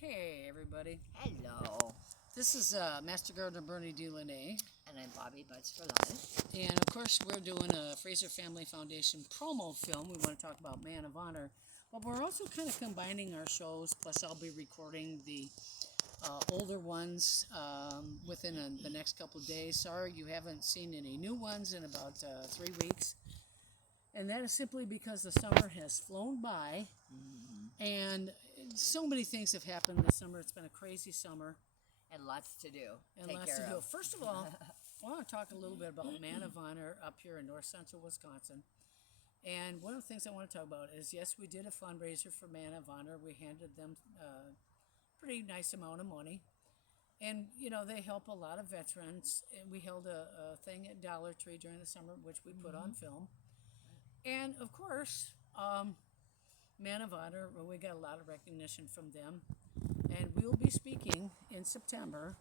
Hey everybody, Hello, this is Master Gardener Bernie DeLaunay, and I'm Bobby Buds for Life. and of course we're doing a Fraser Family Foundation promo film. We want to talk about Man of Honor, but we're also kind of combining our shows, plus I'll be recording the older ones within the next couple of days. Sorry you haven't seen any new ones in about 3 weeks, and that is simply because the summer has flown by, and so many things have happened this summer. It's been a crazy summer. And lots to do. And Take lots care to do. of. First of all, I want to talk a little bit about Man of Honor up here in north central Wisconsin. And one of the things I want to talk about is, yes, we did a fundraiser for Man of Honor. We handed them a pretty nice amount of money. And, you know, they help a lot of veterans. And we held a thing at Dollar Tree during the summer, which we put on film. And, of course, Man of Honor, well, we got a lot of recognition from them. And we'll be speaking in September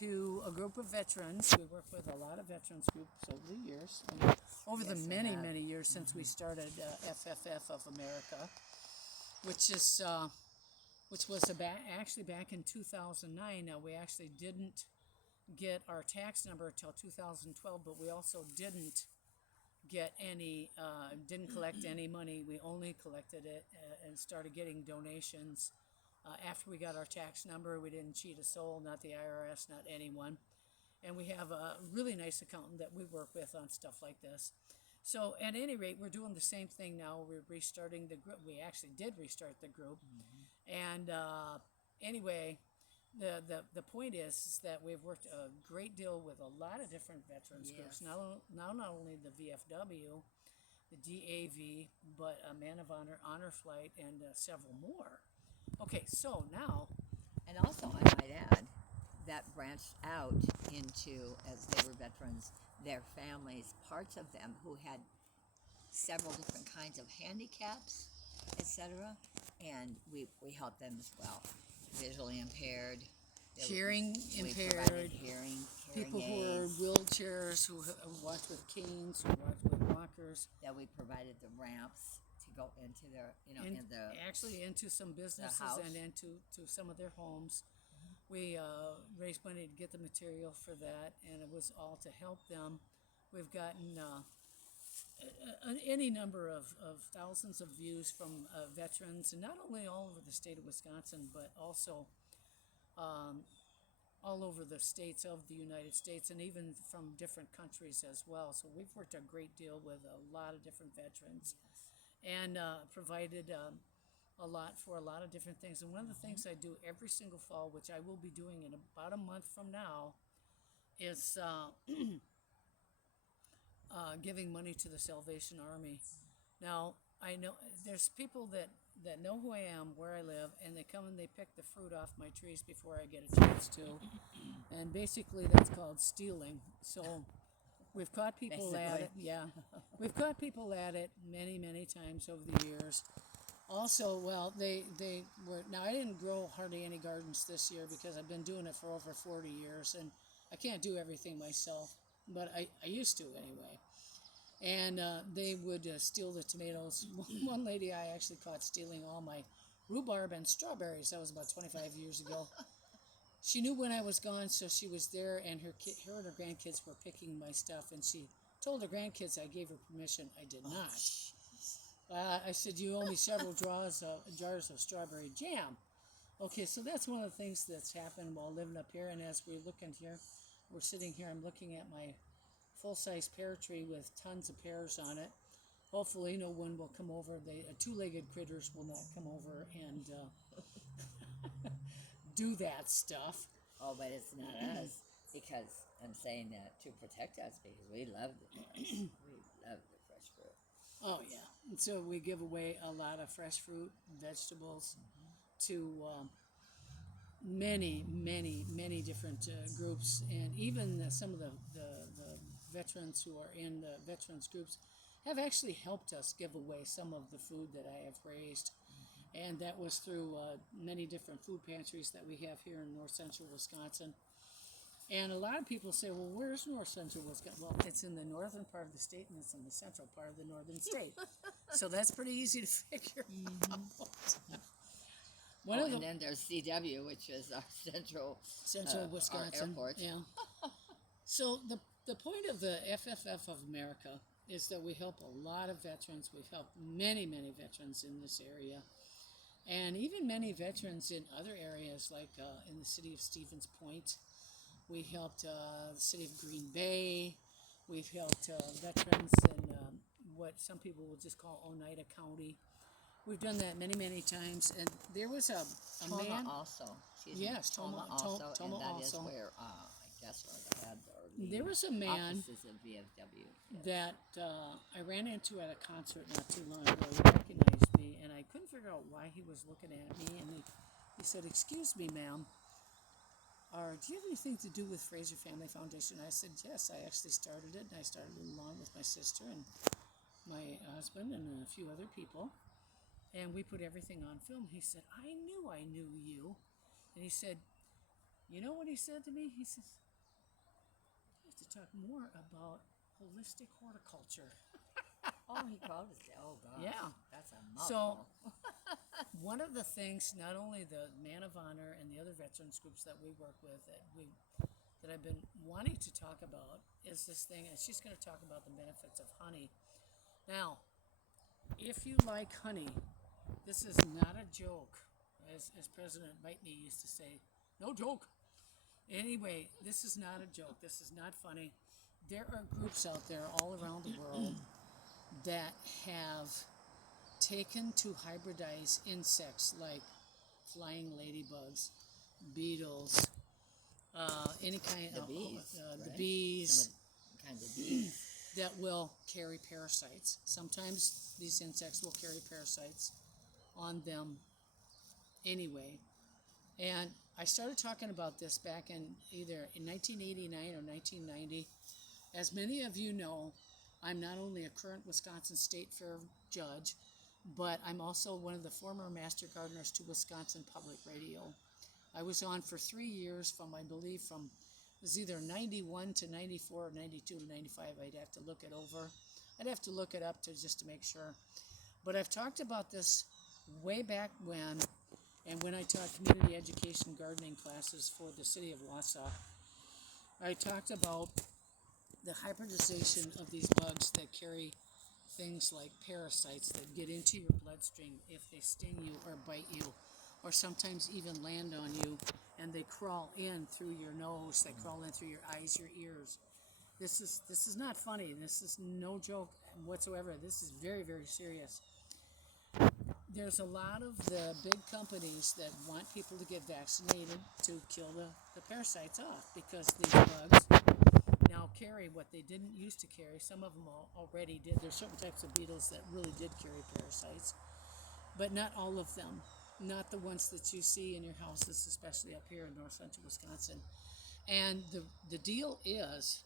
to a group of veterans. We work with a lot of veterans groups over the years, and over the many years since we started FFF of America, which was actually back in 2009. Now, we actually didn't get our tax number until 2012, but we also didn't collect any money. We only collected it and started getting donations after we got our tax number. We didn't cheat a soul, not the IRS, not anyone. And we have a really nice accountant that we work with on stuff like this. So at any rate, we're doing the same thing now. We're restarting the group. We actually did restart the group. And anyway, the point is that we've worked a great deal with a lot of different veterans groups. Not only the VFW, the DAV, but a Man of Honor, Honor Flight, and several more. Okay, so now, And also, I might add, that branched out into, as they were veterans, their families, parts of them who had several different kinds of handicaps, etc. And we helped them as well. Visually impaired, hearing we impaired, provided hearing people who are aids, wheelchairs, who walk with canes, who walk with walkers, that we provided the ramps to go into their, actually into some businesses house. and into some of their homes. We raised money to get the material for that, and it was all to help them. We've gotten any number of thousands of views from veterans, and not only all over the state of Wisconsin, but also all over the states of the United States, and even from different countries as well. So we've worked a great deal with a lot of different veterans, and provided a lot for a lot of different things. And one of the things I do every single fall, which I will be doing in about a month from now, is giving money to the Salvation Army. Now, I know there's people that know who I am, where I live, and they come and they pick the fruit off my trees before I get a chance to. And basically that's called stealing. So we've caught people at it. Yeah. We've caught people at it many times over the years. Also, well, they were, now I didn't grow hardly any gardens this year because I've been doing it for over 40 years, and I can't do everything myself, but I used to anyway. And they would steal the tomatoes. One lady I actually caught stealing all my rhubarb and strawberries. That was about 25 years ago. She knew when I was gone, so she was there, and her and her grandkids were picking my stuff, and she told her grandkids I gave her permission. I did not. I said, you owe me several jars of strawberry jam. Okay, so that's one of the things that's happened while living up here. And as we're looking here, we're sitting here, I'm looking at my full-size pear tree with tons of pears on it. Hopefully no one will come over. Two-legged critters will not come over and do that stuff. Oh, but it's not us, because I'm saying that to protect us, because we love the pears. We love the fresh fruit. Oh, yeah. And so we give away a lot of fresh fruit, vegetables to many different groups. And even some of the veterans who are in the veterans groups have actually helped us give away some of the food that I have raised. And that was through many different food pantries that we have here in north central Wisconsin. And a lot of people say, well, where's north central Wisconsin? Well, it's in the northern part of the state, and it's in the central part of the northern state. So that's pretty easy to figure out. One of the and then there's CW, which is our central our Wisconsin airport. Yeah. So the point of the FFF of America is that we help a lot of veterans. We've helped many veterans in this area, and even many veterans in other areas, like in the city of Stevens Point. We helped the city of Green Bay. We've helped veterans in what some people will just call Oneida County. We've done that many times. And there was a Toma man. also. Yes, Toma Toma also, Toma and that also. is where I guess where the head or the There was a man offices of VFW. Yes. that I ran into at a concert not too long ago. He recognized me, and I couldn't figure out why he was looking at me. And he said, "Excuse me, ma'am. Do you have anything to do with FRASER Family Foundation?" I said, "Yes, I actually started it, and I started it along with my sister and my husband and a few other people, and we put everything on film." He said, I knew you." And he said, "You know what he said to me?" He says, "You have to talk more about holistic horticulture." Oh, he called us. Oh, gosh. Yeah. That's a So, mouthful. one of the things, not only the Man of Honor and the other veterans groups that we work with that I've been wanting to talk about is this thing, and she's going to talk about the benefits of honey. Now, if you like honey, this is not a joke, as President Whitney used to say, no joke. Anyway, this is not a joke. This is not funny. There are groups out there all around the world that have taken to hybridize insects like flying ladybugs, beetles, any kind The of bees, the right? bees Some kinds of bees. that will carry parasites. Sometimes these insects will carry parasites on them anyway. And I started talking about this back in either in 1989 or 1990. As many of you know, I'm not only a current Wisconsin State Fair judge, but I'm also one of the former Master Gardeners to Wisconsin Public Radio. I was on for 3 years I believe it was either 91 to 94 or 92 to 95. I'd have to look it over. I'd have to look it up just to make sure. But I've talked about this way back when, and when I taught community education gardening classes for the city of Wausau, I talked about the hybridization of these bugs that carry things like parasites that get into your bloodstream if they sting you or bite you, or sometimes even land on you, and they crawl in through your nose, they crawl in through your eyes, your ears. This is not funny. This is no joke whatsoever. This is very serious. There's a lot of the big companies that want people to get vaccinated to kill the parasites off, because these bugs now carry what they didn't used to carry. Some of them already did. There's certain types of beetles that really did carry parasites, but not all of them. Not the ones that you see in your houses, especially up here in north central Wisconsin. And the deal is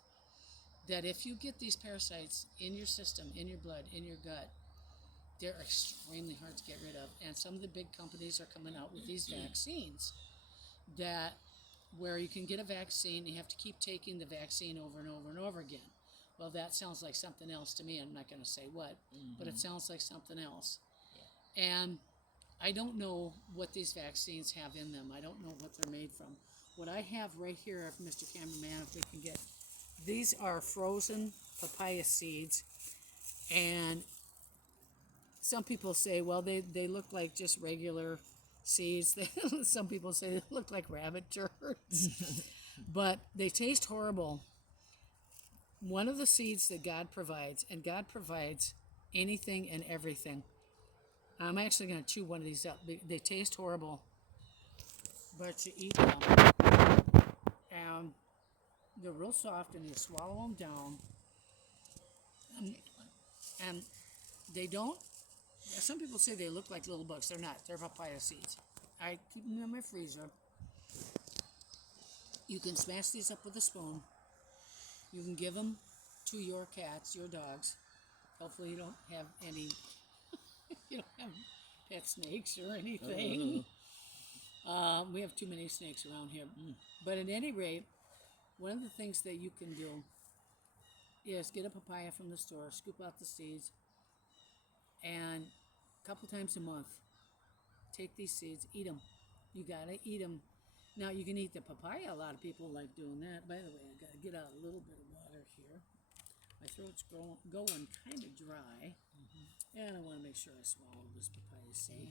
that if you get these parasites in your system, in your blood, in your gut, they're extremely hard to get rid of. And some of the big companies are coming out with these vaccines that where you can get a vaccine, you have to keep taking the vaccine over and over and over again. Well, that sounds like something else to me. I'm not going to say what, but it sounds like something else. Yeah. And I don't know what these vaccines have in them. I don't know what they're made from. What I have right here, if Mr. Cameraman, if we can get, these are frozen papaya seeds, and some people say, well, they look like just regular seeds. Some people say they look like rabbit turds, but they taste horrible. One of the seeds that God provides, and God provides anything and everything. I'm actually going to chew one of these up. They taste horrible, but you eat them, and they're real soft, and you swallow them down, and they don't. Some people say they look like little bugs. They're not. They're papaya seeds. I keep them in my freezer. You can smash these up with a spoon. You can give them to your cats, your dogs. Hopefully you don't have any, you don't have pet snakes or anything. We have too many snakes around here. But at any rate, one of the things that you can do is get a papaya from the store, scoop out the seeds, and a couple times a month, take these seeds, eat them. You gotta eat them. Now you can eat the papaya. A lot of people like doing that. By the way, I gotta get out a little bit of water here. My throat's going kind of dry, and I want to make sure I swallow this papaya seed.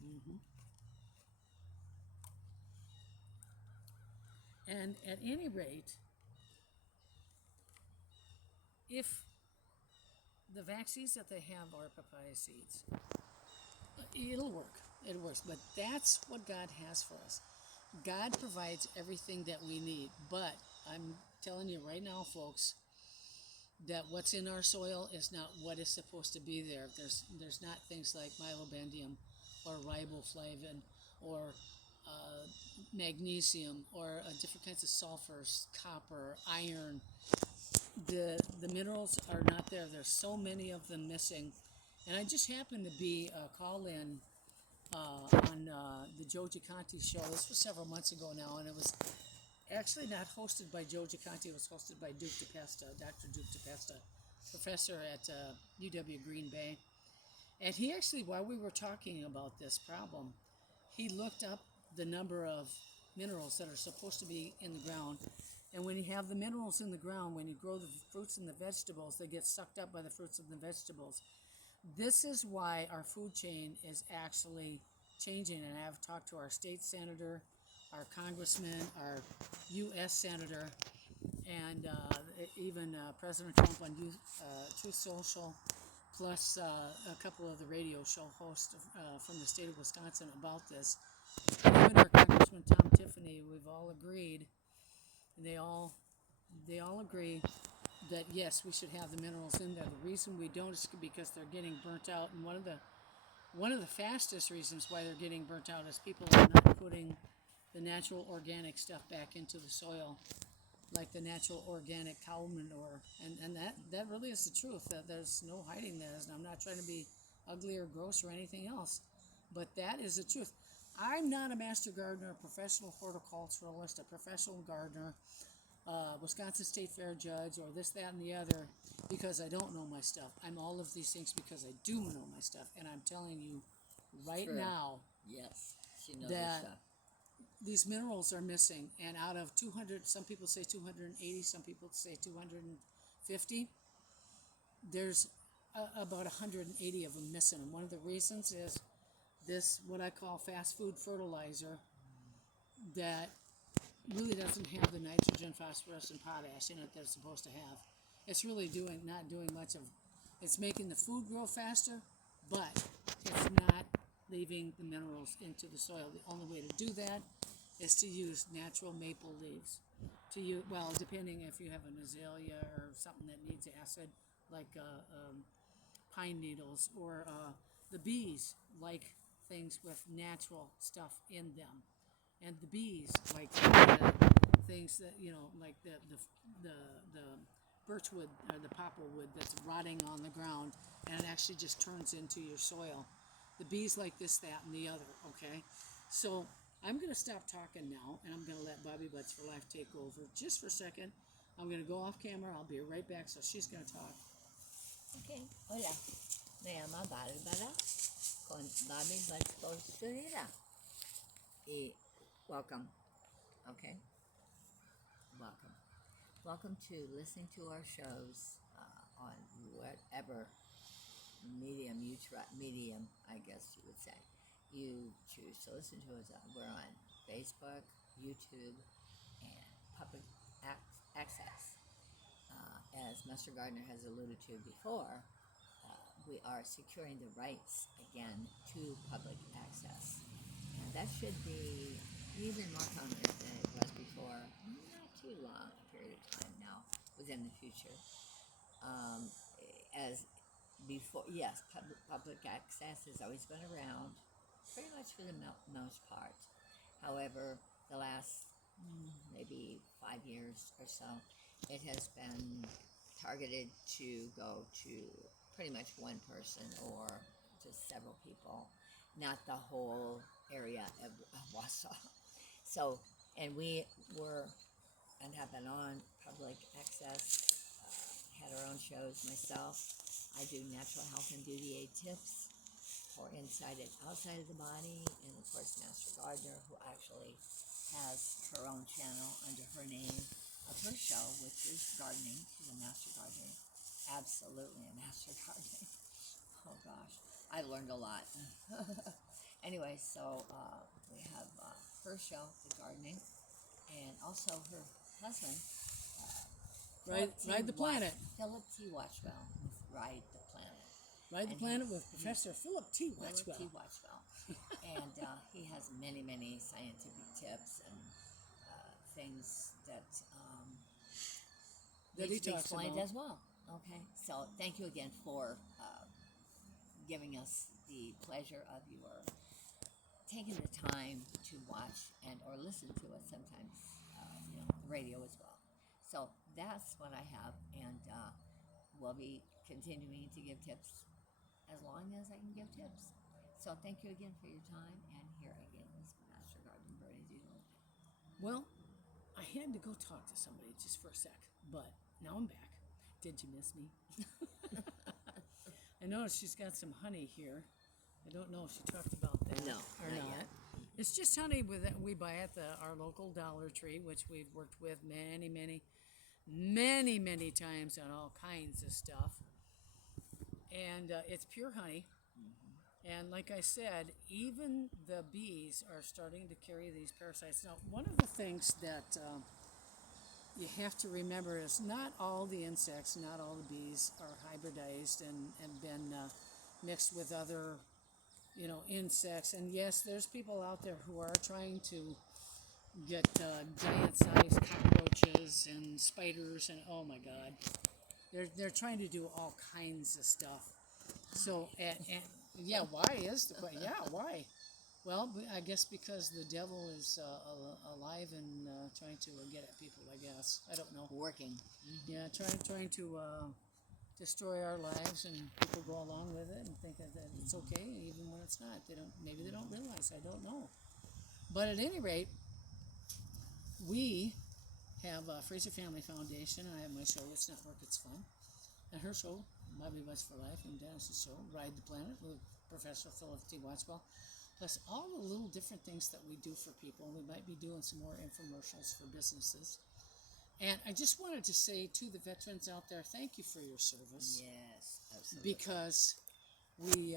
Same here. And at any rate, if the vaccines that they have are papaya seeds, it'll work. It works. But that's what God has for us. God provides everything that we need. But I'm telling you right now, folks, that what's in our soil is not what is supposed to be there. There's not things like myelobandinium or riboflavin or magnesium or different kinds of sulfurs, copper, iron. The minerals are not there. There's so many of them missing. And I just happened to be call in on the Joe Giconti show. This was several months ago now, and it was actually not hosted by Joe Giconti. It was hosted by Duke DePesta, Dr. Duke DePesta, professor at UW Green Bay. And he actually, while we were talking about this problem, he looked up the number of minerals that are supposed to be in the ground. And when you have the minerals in the ground, when you grow the fruits and the vegetables, they get sucked up by the fruits and the vegetables. This is why our food chain is actually changing. And I've talked to our state senator, our congressman, our U.S. senator, and even President Trump on Truth Social, plus a couple of the radio show hosts from the state of Wisconsin about this. And even our Congressman Tom Tiffany, we've all agreed, and they all agree that yes, we should have the minerals in there. The reason we don't is because they're getting burnt out, and one of the fastest reasons why they're getting burnt out is people are not putting the natural organic stuff back into the soil, like the natural organic cow manure, and that really is the truth. That there's no hiding that. And I'm not trying to be ugly or gross or anything else, but that is the truth. I'm not a master gardener, a professional horticulturalist, a professional gardener, Wisconsin State Fair judge, or this, that, and the other, because I don't know my stuff. I'm all of these things because I do know my stuff, and I'm telling you right True. now, Yes, she knows that her stuff. these minerals are missing, and out of 200, some people say 280, some people say 250, there's about 180 of them missing. And one of the reasons is this, what I call fast food fertilizer, that really doesn't have the nitrogen, phosphorus, and potash in it that it's supposed to have. It's really not doing much of, it's making the food grow faster, but it's not leaving the minerals into the soil. The only way to do that is to use natural maple leaves. To use, well, depending if you have an azalea or something that needs acid, like pine needles, or the bees like things with natural stuff in them, and the bees like things that, you know, like the birchwood or the poplarwood that's rotting on the ground, and it actually just turns into your soil. The bees like this, that, and the other. Okay, so I'm going to stop talking now, and I'm going to let Bobby Butts for Life take over just for a second. I'm going to go off camera. I'll be right back, so she's going to talk. Okay, hola. Me llamo Bárbara con Bobby Butts Posturera. Y welcome. Okay? Welcome. Welcome to listening to our shows on whatever medium I guess you would say, you choose to listen to us on. We're on Facebook, YouTube, and public access. As Master Gardner has alluded to before, we are securing the rights again to public access. And that should be even more prominent than it was before. Not too long a period of time now, within the future. As before, yes, public access has always been around, pretty much for the most part. However, the last maybe 5 years or so, it has been targeted to go to pretty much one person or just several people, not the whole area of Wausau. So, and we were and have been on public access, had our own shows myself. I do natural health and beauty aid tips for inside and outside of the body, and of course Master Gardener, who actually has her own channel under her name of her show, which is gardening. She's a master gardener, absolutely a master gardener. Oh gosh, I learned a lot. Anyway, so we have her show, the gardening, and also her husband, Ride the Planet. Philip T. Watchwell with Ride the Planet. Ride the Planet with Professor Philip T. Watchwell. Philip T. Watchwell. And he has many, many scientific tips and things that That he needs to be talks explained about. as well. Okay, so thank you again for giving us the pleasure of your taking the time to watch and or listen to us sometimes, the radio as well. So that's what I have, and we'll be continuing to give tips as long as I can give tips. So thank you again for your time, and here again is Master Garden Bernie Doodle. Well, I had to go talk to somebody just for a sec, but now I'm back. Did you miss me? I noticed she's got some honey here. I don't know if she talked about that No, or not not. yet. It's just honey we buy at our local Dollar Tree, which we've worked with many times on all kinds of stuff. And it's pure honey. And like I said, even the bees are starting to carry these parasites. Now, one of the things that you have to remember is not all the insects, not all the bees are hybridized and been mixed with other, insects. And yes, there's people out there who are trying to get giant-sized cockroaches and spiders, and oh my God, they're trying to do all kinds of stuff. So, and yeah, why is the question? Yeah, why? Well, I guess because the devil is alive and trying to get at people, I guess. I don't know. Working. Yeah, trying to destroy our lives, and people go along with it and think that it's okay, even when it's not. Maybe they don't realize. I don't know. But at any rate, we have Fraser Family Foundation. I have my show, It's Not Work, It's Fun. And her show, Bobby Butts for Life, and Dennis's show, Ride the Planet, with Professor Philip T. Watchwell. Plus all the little different things that we do for people. We might be doing some more infomercials for businesses. And I just wanted to say to the veterans out there, thank you for your service. Yes, absolutely. Because we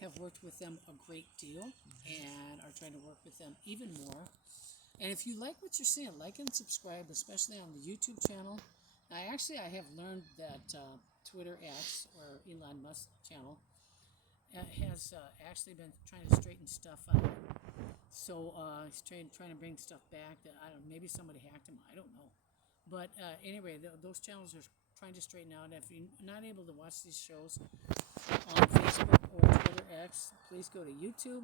have worked with them a great deal and are trying to work with them even more. And if you like what you're seeing, like and subscribe, especially on the YouTube channel. I have learned that Twitter X, or Elon Musk channel, has actually been trying to straighten stuff out. So he's trying to bring stuff back that, I don't know, maybe somebody hacked him, I don't know. But anyway, those channels are trying to straighten out. And if you're not able to watch these shows on Facebook or Twitter X, please go to YouTube.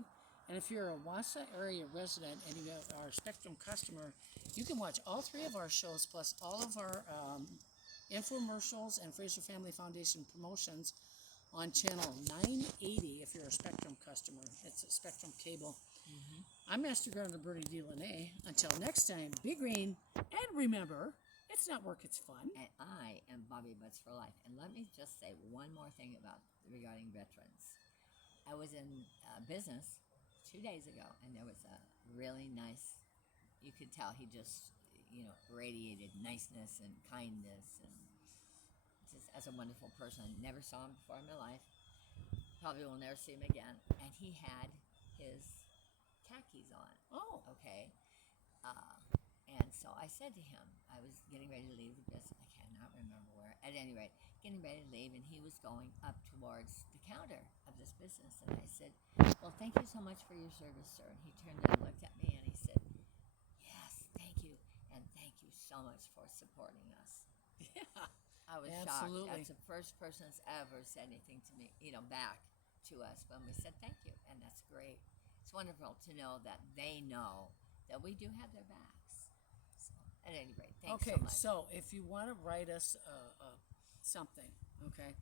And if you're a Wausau area resident and you are a Spectrum customer, you can watch all three of our shows plus all of our infomercials and Fraser Family Foundation promotions on channel 980 if you're a Spectrum customer. It's a Spectrum cable. I'm Master Gardener Bertie DeLaNay. Until next time, be green, and remember, it's not work, it's fun. And I am Bobby Butts for Life. And let me just say one more thing regarding veterans. I was in business 2 days ago, and there was a really nice, you could tell he just, radiated niceness and kindness, and just as a wonderful person. Never saw him before in my life. Probably will never see him again. And he had his khakis on. Oh. Okay. And so I said to him, I was getting ready to leave the business. I cannot remember where. At any rate, getting ready to leave, and he was going up towards the counter of this business. And I said, well, thank you so much for your service, sir. And he turned and looked at me, and he said, yes, thank you. And thank you so much for supporting us. Yeah. I was Absolutely. shocked. That's the first person that's ever said anything to me, back to us when we said thank you. And that's great. It's wonderful to know that they know that we do have their backs. So, at any rate, thanks Okay, so much. so if you want to write us something, okay,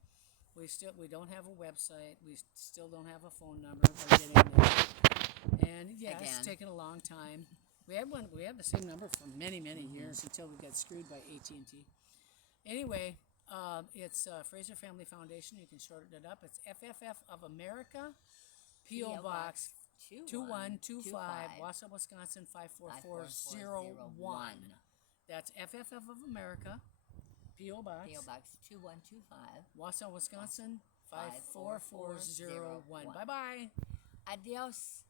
we don't have a website, we still don't have a phone number. We're getting there, and yeah, it's taken a long time. We had the same number for many years until we got screwed by AT&T. Anyway, It's Fraser Family Foundation. You can shorten it up. It's FFF of America, P.O. Box 2125, Wausau, Wisconsin 54401. That's FFF of America, P.O. Box P.O. Box 2125, Wausau, Wisconsin 54401. Bye bye. Adios.